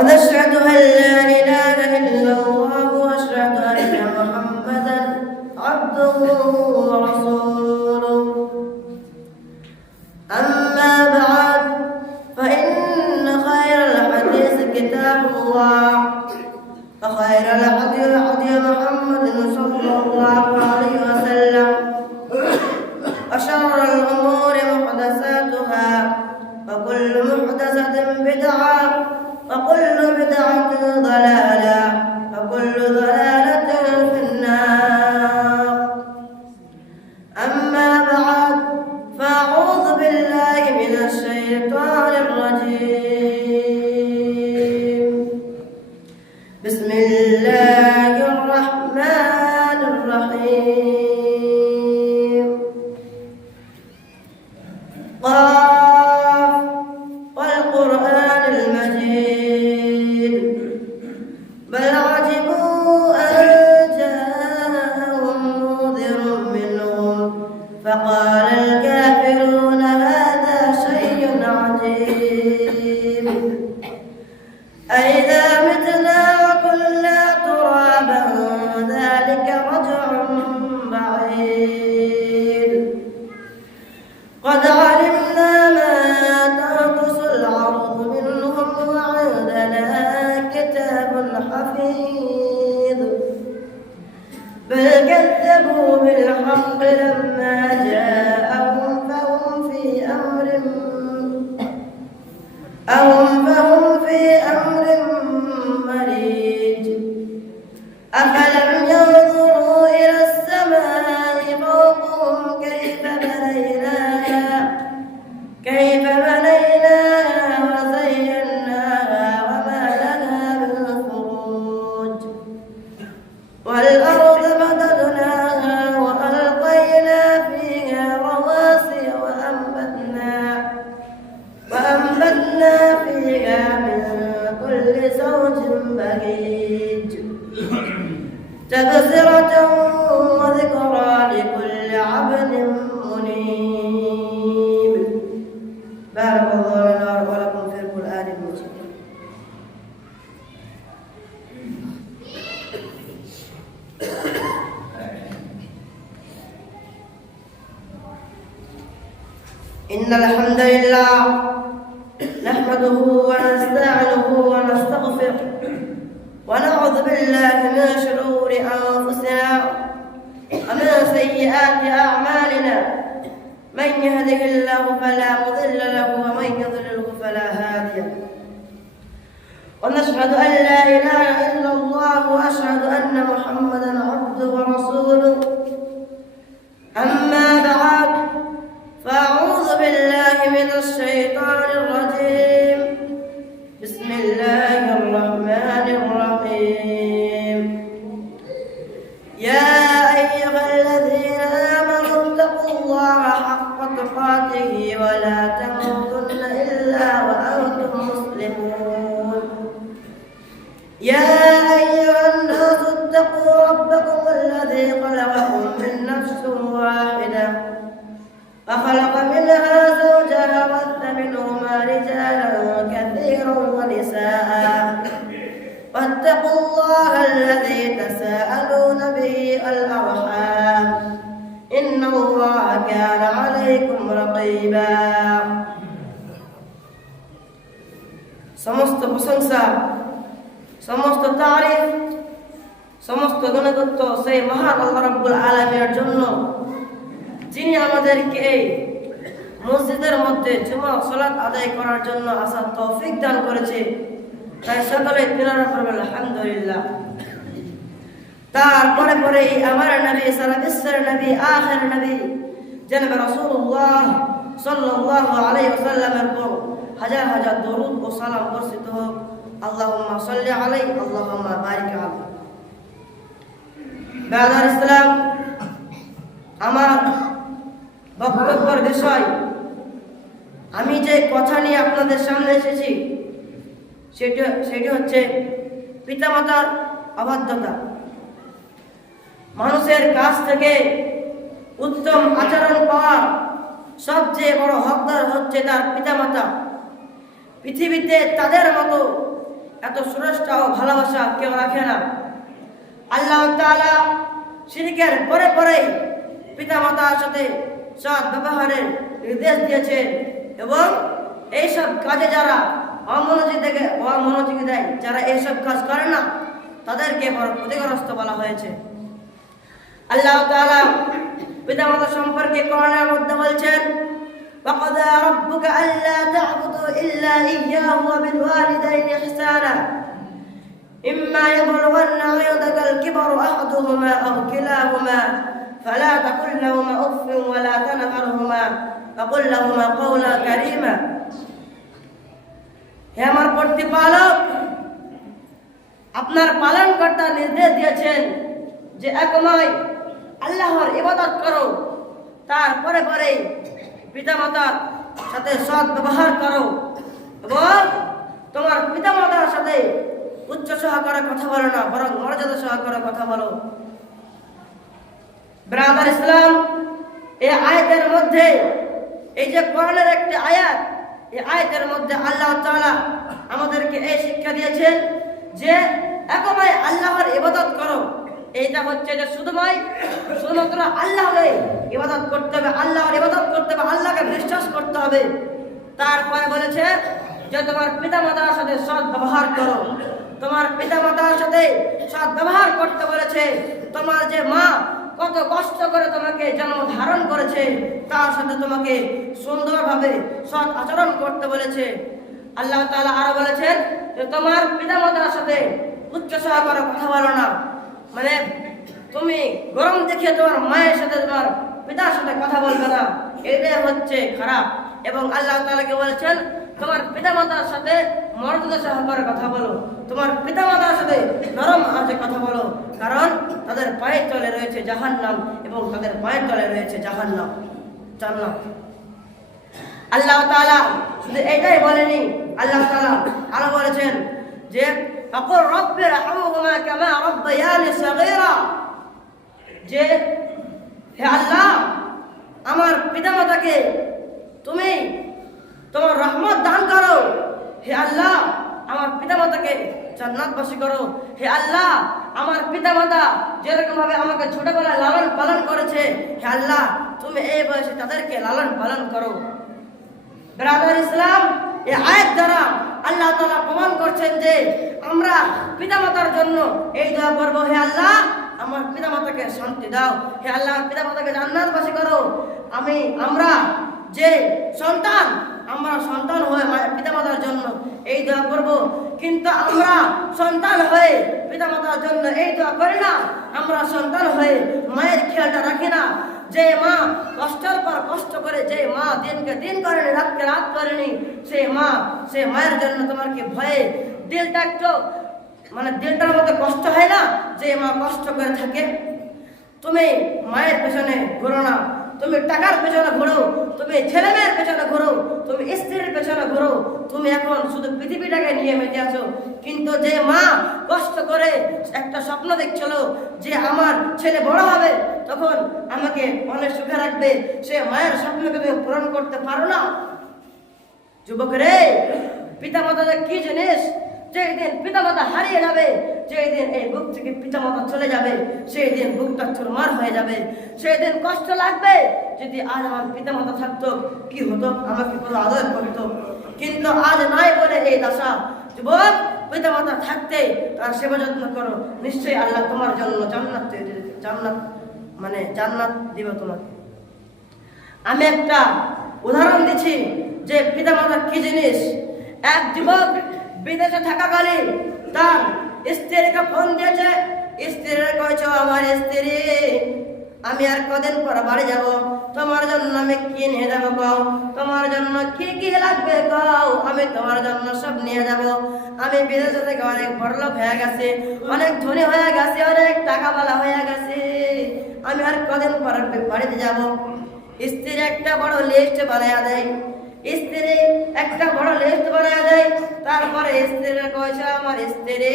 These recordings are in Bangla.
ونشهد أن لا إله إلا الله وأشهد أن محمدا عبده ورسوله. أما بعد فإن خير الحديث كتاب الله وخير الهدي هدي محمد صلى الله عليه وسلم وشر الأمور محدثاتها وكل محدثة بدعة وكل بدعة ضلالة وكل ضلالة كل زوج بهيج تبصرة وذكرى لكل عبد منيب. بارك الله لنا ولكم في القرآن المجيد. إن الحمد لله نحمده بالله من شرور أنفسنا ومن سيئات أعمالنا. من يهده الله فلا مضل له ومن يضلله فلا هادي له. ونشهد أن لا إله إلا الله وأشهد أن محمدا عبده ورسوله. أما عليكم رقيبا সমস্ত প্রশংসা সমস্ত তারিফ সমস্ত গুণগত্ব সেই মহান আল্লাহ রাব্বুল আলামিনের জন্য যিনি আমাদেরকে এই মসজিদের মধ্যে জুমা সালাত আদায় করার জন্য আসার তৌফিক দান করেছে তাই সকলে তিনারা করবেন আলহামদুলিল্লাহ তারপরে পরে আমার নবী সারা বিশ্বের নবী আখের নবী জনাব রাসূলুল্লাহ সাল্লাল্লাহু আলাইহি ওয়াসাল্লামের পর হাজার হাজার দরুদ ও সালাম বর্ষিত হোক। আল্লাহুম্মা সাল্লি আলাইহি, আল্লাহুম্মা বারিক আলাইহি। বেদার ইসলাম, আমার বক্তব্যের বিষয়, আমি যে কথা নিয়ে আপনাদের সামনে এসেছি, সেটা, সেটি হচ্ছে পিতামাতার অবাধ্যতা। মানুষের কাছ থেকে উত্তম আচরণ পাওয়ার সবচেয়ে বড় হকদার হচ্ছে তার পিতামাতা। পৃথিবীতে তাদের মতো এত সুরক্ষা ও ভালোবাসা কেউ রাখে না। আল্লাহ শিরিকের পরে পরেই পিতা মাতার সাথে সৎ ব্যবহারের নির্দেশ দিয়েছেন এবং এইসব কাজে যারা অমনোযোগী থেকে অমনোযোগী দেয়, যারা এইসব কাজ করে না, তাদেরকে বড় ক্ষতিগ্রস্ত বলা হয়েছে। আল্লাহ তাআলা পিতামাতা সম্পর্কে কোরআনের মধ্যে বলছেন وقضى ربك ألا تعبدوا إلا إياه وبالوالدين إحسانا إما يبلغن عندك الكبر أحدهما أو كلاهما فلا تقل لهما أف ولا تنهرهما وقل لهما قولا كريما হে আমার প্রতিপালক আপনার পালনকর্তা নির্দেশ দিয়েছেন যে একময় আল্লাহর ইবাদত করো। তারপরে পরে পিতামাতার সাথে সৎ ব্যবহার করো এবং তোমার পিতামাতার সাথে উচ্চ সহকারে কথা বলো না, বরং মর্যাদা সহকারে কথা বলো। ব্রাদার ইসলাম, এই আয়াতের মধ্যে, এই যে কোরআনের একটি আয়াত, এই আয়াতের মধ্যে আল্লাহ তাআলা আমাদেরকে এই শিক্ষা দিয়েছেন যে একমাই আল্লাহর ইবাদত করো। এইটা হচ্ছে যে শুধুমাই, শুধুমাত্র আল্লাহকে ইবাদত করতে হবে, আল্লাহর ইবাদত করতে হবে, আল্লাহকে বিশ্বাস করতে হবে। তারপরে বলেছে যে তোমার পিতা মাতার সাথে সৎ ব্যবহার করো। তোমার পিতা মাতার সাথে সৎ ব্যবহার করতে বলেছে। তোমার যে মা কত কষ্ট করে তোমাকে জন্ম ধারণ করেছে, তার সাথে তোমাকে সুন্দরভাবে সৎ আচরণ করতে বলেছে। আল্লাহ তালা আরও বলেছেন যে তোমার পিতামাতার সাথে উচ্চ সহকারে কথা বলো না। মানে তুমি গরম দেখিয়ে তোমার মায়ের সাথে তোমার পিতার সাথে কথা বলবে না। এটাই হচ্ছে খারাপ। এবং আল্লাহ তালাকে বলেছেন? তোমার পিতামাতার সাথে মর্যাদা সহকারে কথা বলো। তোমার পিতামাতার সাথে নরম আজে কথা বলো। কারণ তাদের পায়ের তলে রয়েছে জাহান্নাম এবং তাদের পায়ের তলে রয়েছে জাহান্নাম। জান্নাত। আল্লাহ তাআলা শুধু এটাই বলেনি, আল্লাহ তালা আরও বলেছেন যে আকুর রব্বির রহমহুমা কামা রব্বায়ানি সগীরা যে হে আল্লাহ, আমার পিতামাতাকে তুমি তোমার রহমত দান করো। হে আল্লাহ, আমার পিতামাতাকে জান্নাতবাসী করো। হে আল্লাহ, আমার পিতামাতা যেরকম ভাবে আমাকে ছোটবেলায় লালন পালন করেছে, হে আল্লাহ, তুমি এই বয়সে তাদেরকে লালন পালন করো। ব্রাদার ইসলাম, এই আয়াত দ্বারা আল্লাহ তাআলা প্রমাণ করছেন যে আমরা পিতামাতার জন্য এই দোয়া করব, হে আল্লাহ, আমার পিতামাতাকে শান্তি দাও। হে আল্লাহ, পিতামাতাকে জান্নাতবাসী করো। আমি, আমরা যে সন্তান, আমরা সন্তান হয়ে পিতামাতার জন্য এই দোয়া করব। কিন্তু আমরা সন্তান হয়ে পিতামাতার জন্য এই দোয়া করি না। আমরা সন্তান হয়ে মায়ের খেয়ালটা রাখি না। যে মা কষ্টের পর কষ্ট করে যে মা দিনকে দিন করেনি, রাতকে রাত করেনি, সে মা, সে মায়ের জন্য তোমার কি ভয়ে দিলটা একটু মানে দিলটার মতো কষ্ট হয় না? যে মা কষ্ট করে থাকে। তুমি মায়ের পেছনে ঘুরো না। তুমি টাকার পেছনে ঘোরো, তুমি ছেলে মেয়ের পেছনে ঘোরো, তুমি স্ত্রীর পেছনে ঘোরো, তুমি এখন শুধু পৃথিবীটাকে নিয়ে মেতে আছো। কিন্তু যে মা কষ্ট করে একটা স্বপ্ন দেখছিল যে আমার ছেলে বড় হবে, তখন আমাকে অনেক সুখে রাখবে। সে মায়ের স্বপ্নকে তুমি পূরণ করতে পারো না। যুবক রে পিতা মাতা কি জিনিস? যেই দিন পিতা মাতা হারিয়ে যাবে যেই দিন এই বুক থেকে পিতা মাতা চলে যাবে সেই দিন বুকটা চুরমার হয়ে যাবে। সেই দিন কষ্ট লাগবে, যদি আজ আমার পিতা মাতা থাকতো, কি হতো? আমাকে কত আদর করতো। কিন্তু আজ নাই বলে এই দশা। যুবক পিতা মাতা থাকতে তার সেবা যত্ন করো। নিশ্চয়ই আল্লাহ তোমার জন্য জান্নাত জান্নাত মানে জান্নাত দিবে তোমাকে। আমি একটা উদাহরণ দিচ্ছি যে পিতা মাতা কি জিনিস? এক যুবক বিদেশে থাকাকালীন তার স্ত্রীকে ফোন দিয়েছে, স্ত্রীর কয়েছ আমার স্ত্রী, আমি আর কদিন পর বাড়ি যাব। তোমার জন্য আমি কি নিয়ে যাব কও তোমার জন্য কি কি লাগবে কও আমি তোমার জন্য সব নিয়ে যাব। আমি বিদেশে থেকে অনেক বড়লোক হয়ে গেছে, অনেক ধনী হয়ে গেছে, অনেক টাকাওয়ালা হয়ে গেছে। আমি আর কদিন পর বাড়িতে যাব। স্ত্রী একটা বড় লিস্ট বানায়া দেয়। স্ত্রী, একটা বড় লিস্ট বানায়া দেয়। তারপরে স্ত্রীর কয়েছে আমার স্ত্রী।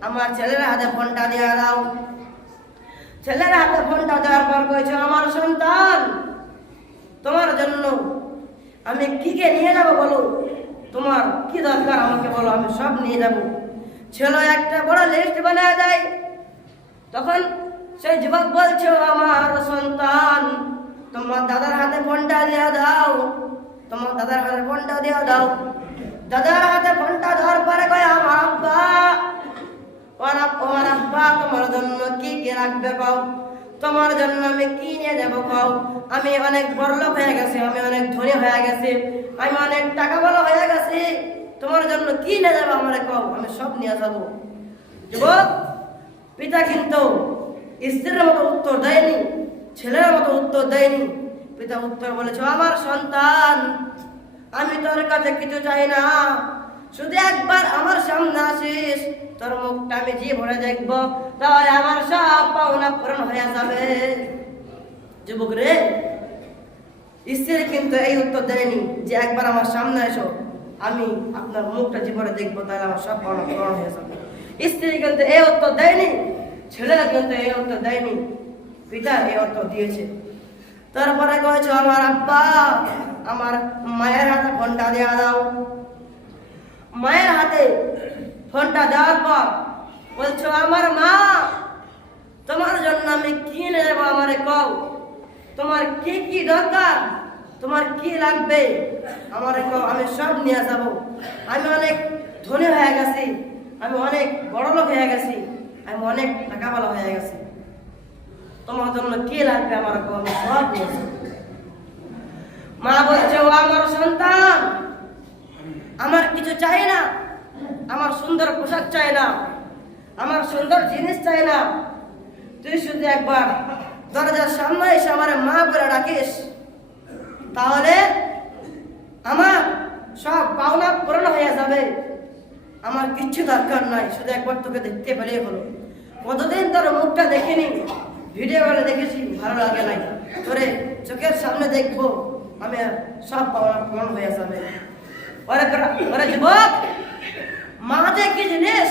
আমার ছেলের হাতে ফোনটা দেওয়া দাও। ছেলের হাতে ফোনটা দেওয়ার পর কয়েছে আমার সন্তান। তোমার জন্য আমি কি কে নিয়ে যাব বলো? তোমার কি দরকার আমাকে বলো? আমি সব নিয়ে যাব। ছেলে একটা বড় লিস্ট বানায় দেয়। তখন সেই যুবক বলছে "ও আমার সন্তান, তোমার দাদার হাতে ফোনটা দিয়ে দাও। তোমার দাদার হাতে ফোনটা দিয়ে দাও দাদার হাতে ফোনটা ধর পরে কয় আমার আব্বা ওর আমার আব্বা তোমার জন্য কি কি রাখবে কও তোমার জন্য আমি কি নিয়ে যাব কও আমি অনেক বড়লোক হয়ে গেছি আমি অনেক ধনী হয়ে গেছি আমি অনেক টাকা বলা হয়ে গেছি তোমার জন্য কি নিয়ে যাব আমার কও আমি সব নিয়ে যাব যুবক পিতা কিন্তু স্ত্রীর মতো উত্তর দেয়নি ছেলের মতো উত্তর দেয়নি পিতা উত্তর বলেছে, আমার সন্তান, আমি তোর কাছে কিছু চাই না। শুধু একবার আমার সামনে আসিস, তোর মুখটা আমি যে ভরে দেখব। তাহলে আমার সব পাওনা পূরণ হয়ে যাবে। যুবক রে, স্ত্রী কিন্তু এই উত্তর দেয়নি যে একবার আমার সামনে এসো, আমি আপনার মুখটা জীবনে দেখব, তাহলে আমার সব পাওনা পূরণ হয়ে যাবে। স্ত্রী কিন্তু এই উত্তর দেয়নি, ছেলেরা কিন্তু এই উত্তর দেয়নি, পিতা এই উত্তর দিয়েছে। তারপরে কয়েছে আমার আব্বা, আমার মায়ের হাতে ফোনটা দেওয়া দাও। মায়ের হাতে ফোনটা দেওয়ার পর বলছো, আমার মা, তোমার জন্য আমি কিনে দেবো আমারে কও। তোমার কি কি দরকার? তোমার কি লাগবে? আমারে কও, আমি সব নিয়ে যাব। আমি অনেক ধনী হয়ে গেছি, আমি অনেক বড় লোক হয়ে গেছি, আমি অনেক টাকাওয়ালা হয়ে গেছি। তোমার জন্য কি লাগবে আমার কও সব মা বলছে, ও আমার সন্তান, আমার কিছু চাই না, আমার সুন্দর পোশাক চাই না, আমার সুন্দর জিনিস চাই না। তুই শুধু একবার দরজার সামনে এসে আমার মা বলে ডাকিস, তাহলে আমার সব পাওনা পূরণ হয়ে যাবে। আমার কিচ্ছু দরকার নাই, শুধু একবার তোকে দেখতে পেলে হলো। কতদিন তোর মুখটা দেখিনি ভিডিও করে দেখেছি, ভালো লাগে নাই। তোরে চোখের সামনে দেখব, আমি সব পূরণ হয়ে যাবে ওরে ওরে যুবক মা যে কি জিনিস?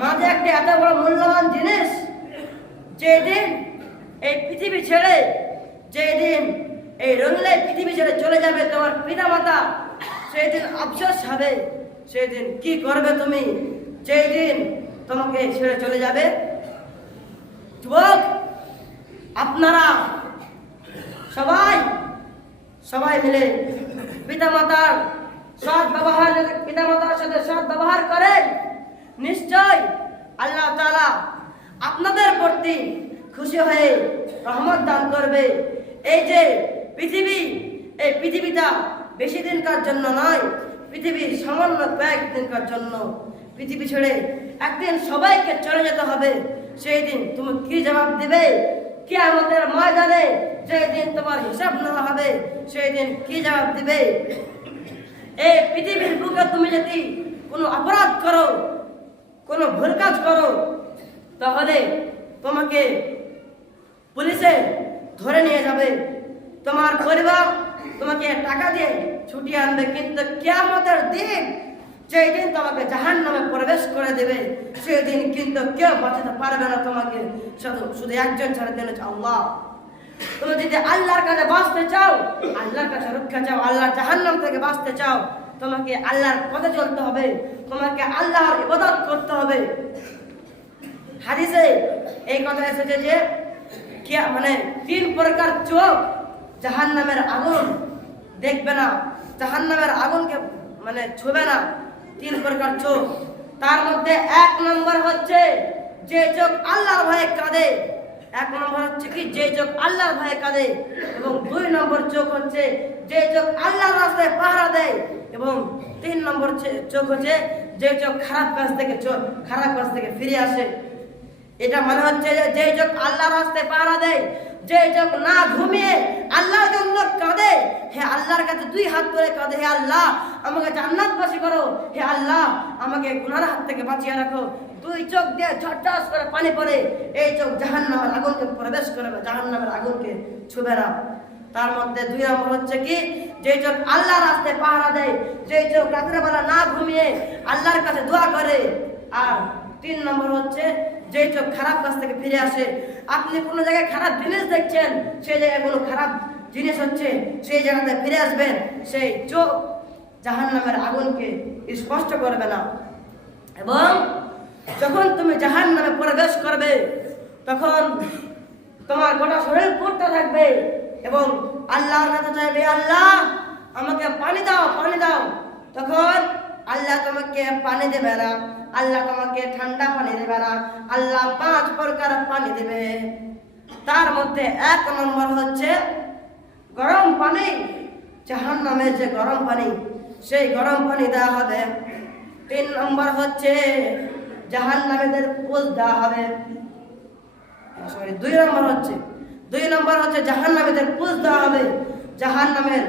মা যে একটা এত বড় মূল্যবান জিনিস। যেদিন এই পৃথিবী ছেড়ে, যেদিন এই রঙলে পৃথিবী ছেড়ে চলে যাবে তোমার পিতা মাতা সেই দিন আফসোস হবে। সেই দিন কি করবে তুমি? যেই দিন তোমাকে ছেড়ে চলে যাবে যুবক, আপনারা সবাই সবাই মিলে পিতামাতার সৎ ব্যবহার, পিতামাতার সাথে সৎ ব্যবহার করেন। নিশ্চয় আল্লাহ তাআলা আপনাদের প্রতি খুশি হয়ে রহমত দান করবে। এই যে পৃথিবী, এই পৃথিবীটা বেশি দিনকার জন্য নয়, পৃথিবী সামান্য কয়েক দিনকার জন্য। পৃথিবী ছেড়ে একদিন সবাইকে চলে যেতে হবে। সেই দিন তুমি কি জবাব দিবে কি আমাদের ময়দানে যেই দিন তোমার হিসাব নেওয়া হবে সেই দিন কি জবাব দিবে? এই পৃথিবীর বুকে তুমি যদি কোনো অপরাধ করো, কোনো ভুল কাজ করো, তাহলে তোমাকে পুলিশে ধরে নিয়ে যাবে। তোমার পরিবার তোমাকে টাকা দিয়ে ছুটি আনবে, কিন্তু কেয়ামতের দিন যেই দিন তোমাকে জাহান নামে প্রবেশ করে দেবে সেই দিন কিন্তু কেউ বাঁচাতে পারবে না তোমাকে। শুধু একজন ছাড়া দেন আল্লাহ। তুমি যদি আল্লাহর কাছে বাঁচতে চাও, আল্লাহর কাছে রক্ষা চাও, আল্লাহর জাহান্নাম থেকে বাঁচতে চাও, তোমাকে আল্লাহর পথে চলতে হবে, তোমাকে আল্লাহর ইবাদত করতে হবে। হাদিসে এই কথা এসেছে যে মানে তিন প্রকার চোখ জাহান নামের আগুন দেখবে না জাহান নামের আগুনকে মানে ছুবে না। তিন প্রকার চোখ। তার মধ্যে এক নম্বর হচ্ছে যে চোখ আল্লাহর ভয়ে কাঁদে। এক নম্বর হচ্ছে কি? যে চোখ আল্লাহর ভয়ে কাঁদে এবং দুই নম্বর চোখ হচ্ছে যে চোখ আল্লাহর রাস্তায় পাহারা দেয় এবং তিন নম্বর চোখ হচ্ছে যে চোখ খারাপ কাজ থেকে চোখ খারাপ কাজ থেকে ফিরে আসে। এটা মনে হচ্ছে যে চোখ আল্লাহ রাস্তায় পাহারা দেয় যে চোখ না ঘুমিয়ে আল্লাহর জন্য কাঁদে, হে আল্লাহর কাছে দুই হাত ধরে কাঁদে, হে আল্লাহ, আমাকে জান্নাত জান্নাতবাসী করো। হে আল্লাহ, আমাকে গুনার হাত থেকে বাঁচিয়ে রাখো। দুই চোখ দিয়ে ঝট্টাস করে পানি পড়ে, এই চোখ জাহান নামের আগুনকে প্রবেশ করবে জাহান নামের আগুনকে ছুবে না। তার মধ্যে দুই নম্বর হচ্ছে কি, যে চোখ আল্লাহ রাস্তায় পাহারা দেয়, যে চোখ রাতের বেলা না ঘুমিয়ে আল্লাহর কাছে দোয়া করে। আর তিন নম্বর হচ্ছে যে চোখ খারাপ কাজ থেকে ফিরে আসে। আপনি কোনো জায়গায় খারাপ জিনিস দেখছেন, সেই জায়গায় কোনো খারাপ জিনিস হচ্ছে, সেই জায়গাতে ফিরে আসবেন। সেই চোখ জাহান নামের আগুনকে স্পষ্ট করবে না। এবং যখন তুমি জাহান নামে প্রবেশ করবে, তখন তোমার গোটা শরীর পড়তে থাকবে এবং আল্লাহর কাছে চাইবে, আল্লাহ, আমাকে পানি দাও পানি দাও। তখন আল্লাহ তোমাকে পানি দেবে না। আল্লাহ তোমাকে ঠান্ডা পানি দেবে না। আল্লাহ পাঁচ প্রকার পানি দেবে। তার মধ্যে এক নম্বর হচ্ছে গরম পানি। জাহান নামের যে গরম পানি, সেই গরম পানি দেওয়া হবে। তিন নম্বর হচ্ছে জাহান নামেদের পোজ দেওয়া হবে। সরি, দুই নম্বর হচ্ছে, দুই নম্বর হচ্ছে জাহান নামীদের পুজ দেওয়া হবে। জাহান নামের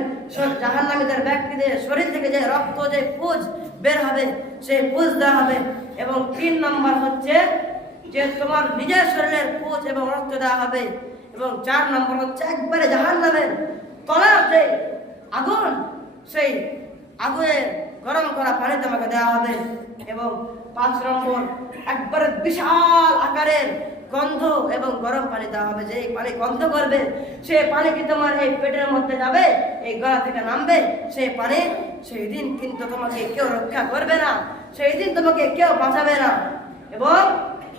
জাহান নামীদের ব্যক্তিদের শরীর থেকে যে রক্ত, যে পুজ বের হবে সেই দেওয়া হবে। এবং তিন নম্বর হচ্ছে যে তোমার নিজের শরীরের পুজ এবং রক্ত দেওয়া হবে। এবং চার নম্বর হচ্ছে একবারে জাহান নামের তলার যে আগুন, সেই আগুনে গরম করা পানি তোমাকে দেওয়া হবে। এবং পাঁচ নম্বর, একবারে বিশাল আকারের গন্ধ এবং গরম পানি দেওয়া হবে। যে এই পানি গন্ধ করবে, সে পানি কি তোমার এই পেটের মধ্যে যাবে? এই গলা থেকে নামবে। সেই পানি, সেই দিন কিন্তু তোমাকে কেউ রক্ষা করবে না। সেই দিন তোমাকে কেউ বাঁচাবে না। এবং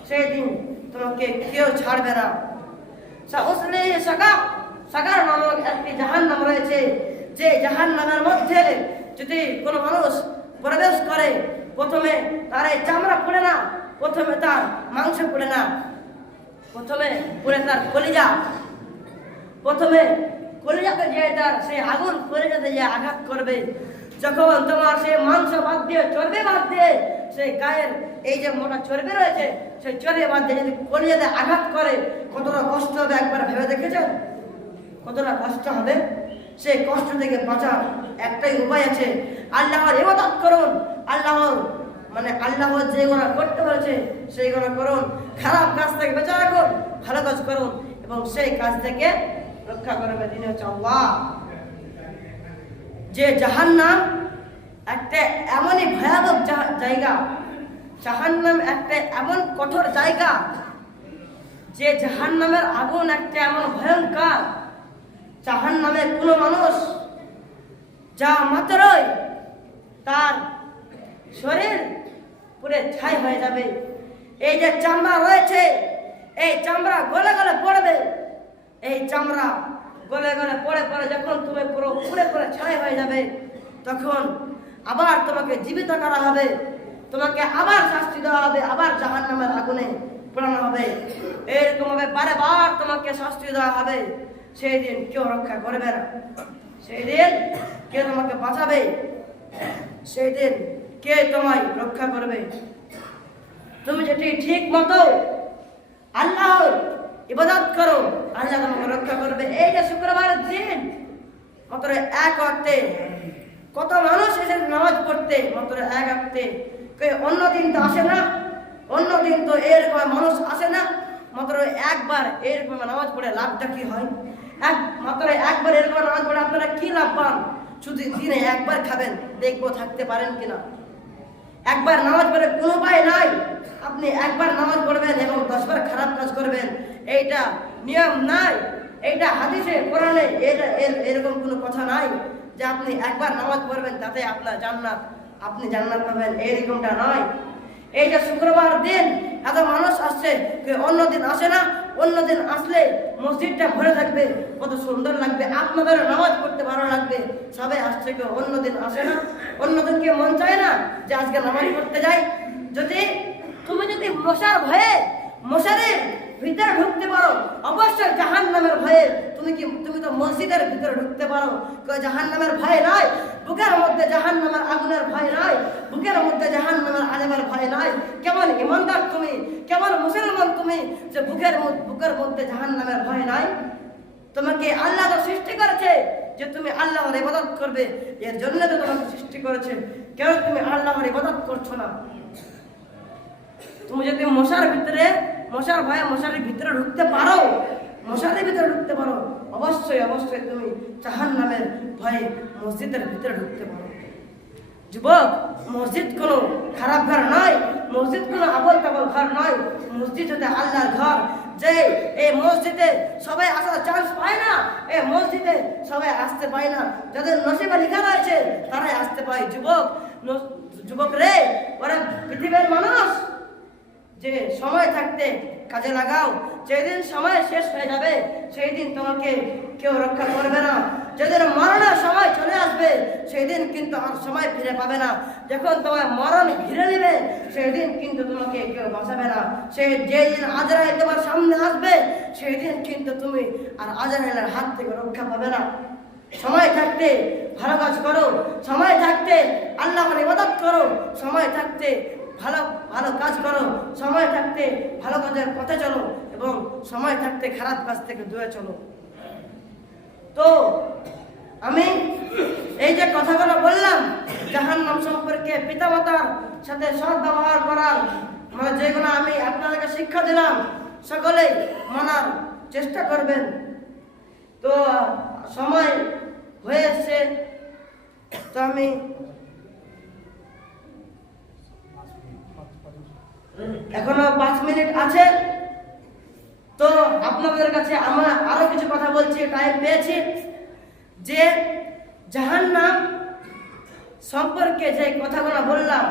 সেই দিন তোমাকে কেউ ছাড়বে না। সাহসলে সাকা সাকার নামক একটি জাহান নাম রয়েছে। যে জাহান নামের মধ্যে যদি কোনো মানুষ প্রবেশ করে, প্রথমে তার এই চামড়া পড়ে না, প্রথমে তার মাংস পড়ে না। প্রথমে পড়ে তার কলিজা, প্রথমে কলিজাতে যে তার সেই আগুন কলিজাতে যে আঘাত করবে। যখন তোমার সেই মাংস বাদ দিয়ে চর্বি বাদ দিয়ে সেই গায়ের এই যে মোটা চর্বি রয়েছে, সেই চর্বি বাদ দিয়ে যদি কলিজাতে আঘাত করে, কতটা কষ্ট হবে একবার ভেবে দেখেছেন কতটা কষ্ট হবে? সেই কষ্ট থেকে বাঁচার একটাই উপায় আছে। আল্লাহর ইবাদত করুন, আল্লাহর মানে আল্লাহ যে যেগুলো করতে বলেছে সেইগুলো করুন। খারাপ কাজ থেকে বেঁচে রাখুন, ভালো কাজ করুন, এবং সেই কাজ থেকে রক্ষা করবে। তিনি হচ্ছে আল্লাহ। যে জাহান্নাম একটা এমনই ভয়াবহ জায়গা। জাহান্নাম একটা এমন কঠোর জায়গা, যে জাহান্নামের আগুন একটা এমন ভয়ঙ্কর। জাহান্নামে কোনো মানুষ যা মাত্রই তার শরীর পুরে ছাই হয়ে যাবে। এই যে চামড়া রয়েছে, এই চামড়া গলে গলে পড়বে। এই চামড়া গলে গলে পড়ে পড়ে যখন তুমি পুরো পুড়ে পুড়ে ছাই হয়ে যাবে, তখন আবার তোমাকে জীবিত করা হবে। তোমাকে আবার শাস্তি দেওয়া হবে, আবার জাহান নামের আগুনে পোড়ানো হবে। এরকম ভাবে বারে বার তোমাকে শাস্তি দেওয়া হবে। সেই দিন কেউ রক্ষা করবে না। সেই দিন কে তোমাকে বাঁচাবে। সেই দিন কে তোমায় রক্ষা করবে? তুমি যেটি ঠিক মতো আল্লাহ ইবাদত করো, আল্লাহ তোমাকে রক্ষা করবে। এই যে শুক্রবারের দিন, মাত্র এক অর্থে কত মানুষ এসে নামাজ পড়তে, মাত্র এক অর্থে অন্য দিন তো আসে না, অন্য দিন তো এরকম মানুষ আসে না, মাত্র একবার এরকম নামাজ পড়ে লাভটা কি হয়? এক, মাত্র একবার এরকম নামাজ পড়ে আপনারা কি লাভ পান? শুধু দিনে একবার খাবেন, দেখব থাকতে পারেন কিনা। একবার নামাজ পড়ে কোনো উপায় নাই। আপনি একবার নামাজ পড়বেন এবং দশবার খারাপ কাজ করবেন। এইটা নিয়ম নাই। এইটা হাদিসে, কোরআনে এরকম কোনো কথা নাই যে আপনি একবার নামাজ পড়বেন তাতে আপনার জান্নাত, আপনি জান্নাত পাবেন। এইরকমটা নয়। এইটা শুক্রবার দিন, এত মানুষ আসছে কেউ অন্য দিন আসে না, অন্য দিন আসলে মসজিদটা ভরে থাকবে, কত সুন্দর লাগবে। আপনাদেরও নামাজ পড়তে ভালো লাগবে। সবাই আসছে কেউ অন্যদিন আসে না। অন্যদিন কেউ মন চায় না যে আজকে নামাজ পড়তে যাই। যদি তুমি যদি মশার ভয়ে মশারের ভিতরে ঢুকতে পারো। অবশ্যই জাহান নামের ভয়ে তুমি কি তুমি তো মসজিদের ভিতরে ঢুকতে পারো। জাহান নামের ভয় নয়, বুকের মধ্যে জাহান নামের আগুনের ভয় নয়, বুকের মধ্যে জাহান নামের আজাবের ভয় নয়। কেমন ইমানদার তুমি, কেমন মুসলমান তুমি যে বুকের বুকের মধ্যে জাহান নামের ভয় নাই তোমাকে আল্লাহ তো সৃষ্টি করেছে যে তুমি আল্লাহর ইবাদত করবে। এর জন্য তো তোমাকে সৃষ্টি করেছে। কেন তুমি আল্লাহর ইবাদত করছ না? তুমি যদি মশার ভিতরে মশার ভয়ে মশারির ভিতরে ঢুকতে পারো। মশারির ভিতরে ঢুকতে পারো। অবশ্যই অবশ্যই তুমি জাহান নামের ভয়ে মসজিদের ভিতরে ঢুকতে পারো। যুবক, মসজিদ কোনো খারাপ ঘর নয়। মসজিদ কোনো আবল তাবল ঘর নয়। মসজিদ হতে আল্লাহর ঘর। যে এই মসজিদে সবাই আসার চান্স পায় না, এই মসজিদে সবাই আসতে পায় না। যাদের নসিবে লেখা রয়েছে, তারাই আসতে পায়। যুবক যুবক রে, ওরা পৃথিবীর মানুষ। যে সময় থাকতে কাজে লাগাও, যেদিন সময় শেষ হয়ে যাবে সেই দিন তোমাকে কেউ রক্ষা করবে না। যেদিন মরণের সময় চলে আসবে সেই দিন কিন্তু আর সময় ফিরে পাবে না। যখন তোমার মরণ ঘিরে নেবে সেই দিন কিন্তু তোমাকে কেউ বাঁচাবে না। সেই যেদিন আজরাইল তোমার সামনে আসবে সেই দিন কিন্তু তুমি আর আজরাইলের হাত থেকে রক্ষা পাবে না। সময় থাকতে ভালো কাজ করো, সময় থাকতে আল্লাহর ইবাদত করো, সময় থাকতে ভালো ভালো কাজ করো, সময় থাকতে ভালো কাজের পথে চলো এবং সময় থাকতে খারাপ কাজ থেকে দূরে চলো। তো আমি এই যে কথাগুলো বললাম জাহান নাম সম্পর্কে পিতামাতার সাথে সৎ ব্যবহার করার মানে যেগুলো আমি আপনাদেরকে শিক্ষা দিলাম, সকলেই মানার চেষ্টা করবেন। তো সময় হয়ে এসছে। তো আমি এখনও পাঁচ মিনিট আছে। তো আপনাদের কাছে আমরা আরও কিছু কথা বলছি টাইম পেয়েছি। যে জাহান্নাম সম্পর্কে যে কথাগুলো বললাম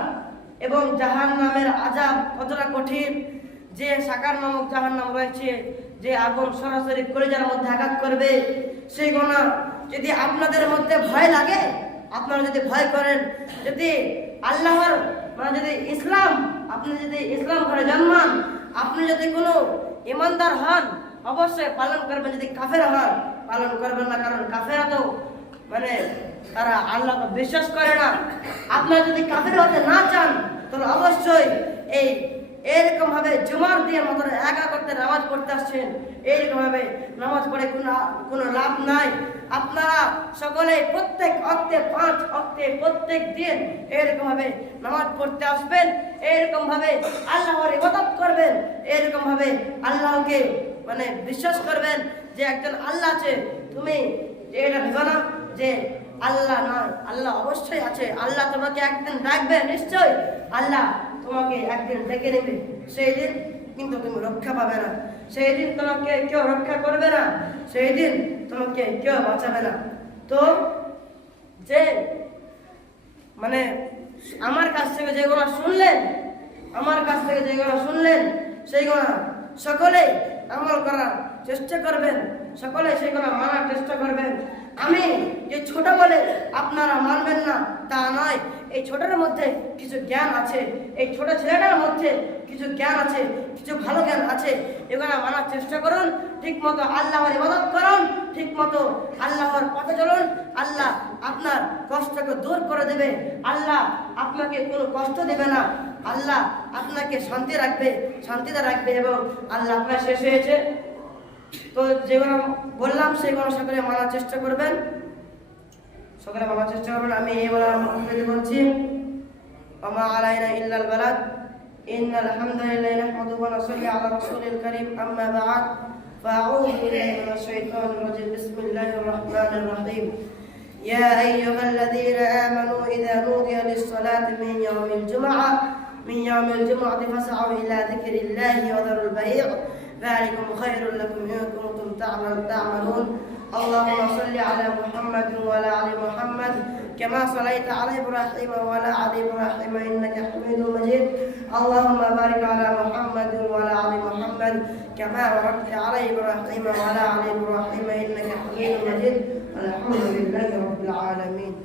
এবং জাহান নামের আজাব কতটা কঠিন, যে সাকার নামক জাহান নাম রয়েছে, যে আগুন সরাসরি কলেজার মধ্যে আঘাত করবে সেই গোনা যদি আপনাদের মধ্যে ভয় লাগে, আপনারা যদি ভয় করেন, যদি আল্লাহর মানে যদি ইসলাম আপনি যদি ইসলাম ঘরে জন্মান, আপনি যদি কোনো ইমানদার হন, অবশ্যই পালন করবেন যদি কাফের হন। পালন করবেন না কারণ কাফেরা তো মানে তারা আল্লাহকে বিশ্বাস করে না। আপনারা যদি কাফের হতে না চান, তাহলে অবশ্যই এই এরকম ভাবে জুমার দিয়ে মতো একা করতে নামাজ পড়তে আসছেন এইরকম ভাবে নামাজ পড়ে কোনো কোনো লাভ নাই। আপনারা সকলে প্রত্যেক অক্তে, পাঁচ অক্তে, প্রত্যেক দিন এরকম ভাবে নামাজ পড়তে আসবেন এরকম ভাবে আল্লাহর ইবাদত করবেন এরকম ভাবে আল্লাহকে মানে বিশ্বাস করবেন যে একজন আল্লাহ আছে। তুমি এটা ভেবো না যে আল্লাহ নয় আল্লাহ অবশ্যই আছে। আল্লাহ তোমাকে একদিন ডাকবে নিশ্চয় আল্লাহ তোমাকে একদিন ডেকে নেবে। সেই দিন কিন্তু তুমি রক্ষা পাবে না। সেই দিন তোমাকে কেউ রক্ষা করবে না। সেই দিন তোমাকে কেউ বাঁচাবে না। তো যে মানে আমার কাছ থেকে যেগুলো শুনলেন, আমার কাছ থেকে যেগুলো শুনলেন সেইগুলো সকলে আমল করার চেষ্টা করবেন। সকলে সেগুলো মানার চেষ্টা করবেন। আমি যে ছোট বলে আপনারা মানবেন না, তা নয়। এই ছোটের মধ্যে কিছু জ্ঞান আছে, এই ছোট ছেলেটার মধ্যে কিছু জ্ঞান আছে, কিছু ভালো জ্ঞান আছে। এগুলো মানার চেষ্টা করুন ঠিক মতো আল্লাহর ইবাদত করুন ঠিক মতো আল্লাহর পথে চলুন। আল্লাহ আপনার কষ্টকে দূর করে দেবে। আল্লাহ আপনাকে কোনো কষ্ট দেবে না। আল্লাহ আপনাকে শান্তি রাখবে, শান্তিতে রাখবে এবং আল্লাহ আপনার শেষ হয়েছে। তো যেগুলো বললাম সেগুলো সকলে মানার চেষ্টা করবেন সকলে মানার চেষ্টা করবেন আমি এই বলার মধ্যে বলছি وما علينا إلا البلد إن الحمد لله نحمده ونصلي على رسول الكريم أما بعد فأعوذ بالله من الشيطان الرجيم بسم الله الرحمن الرحيم يا أيها الذين آمنوا إذا نودي للصلاة من يوم الجمعة من يوم الجمعة فاسعوا إلى ذكر الله وذروا البيع ذلكم خير لكم إن كنتم تعمل- تعملون. اللهم صل على محمد وعلى آل محمد كما صليت على إبراهيم وعلى آل إبراهيم إنك حميد مجيد. اللهم بارك على محمد وعلى آل محمد كما باركت على إبراهيم وعلى آل إبراهيم إنك حميد مجيد. الحمد لله رب العالمين.